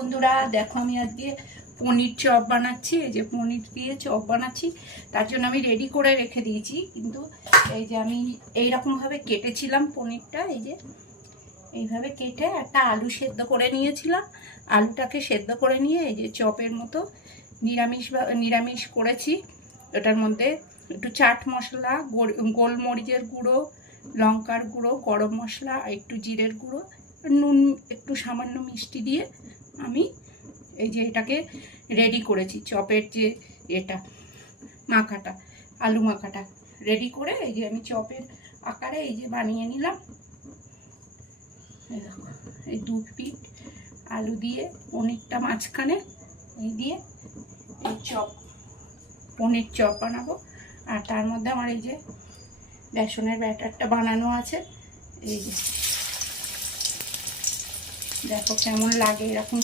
বন্ধুরা দেখো আমি আজকে পনির চপ বানাচ্ছি। এই যে পনির দিয়ে চপ বানাচ্ছি, তার জন্য আমি রেডি করে রেখে দিয়েছি। কিন্তু এই যে আমি এইরকমভাবে কেটেছিলাম পনিরটা, এই যে এইভাবে কেটে একটা আলু সেদ্ধ করে নিয়েছিলাম। আলুটাকে সেদ্ধ করে নিয়ে এই যে চপের মতো নিরামিষ করেছি। এটার মধ্যে একটু চাট মশলা, গোলমরিচের গুঁড়ো, লঙ্কার গুঁড়ো, গরম মশলা, একটু জিরের গুঁড়ো, নুন, একটু সামান্য মিষ্টি দিয়ে আমি এই যে এটাকে রেডি করেছি। চপের যে এটা মাখাটা, আলু মাখাটা রেডি করে এই যে আমি চপের আকারে এই যে বানিয়ে নিলাম। এই 2 পিঠ আলু দিয়ে পনিরটা মাঝখানে এই দিয়ে এই পনির চপ বানাবো। আর তার মধ্যে আমার এই যে বেসনের ব্যাটারটা বানানো আছে। এই যে দেখো কেমন লাগে এরকম।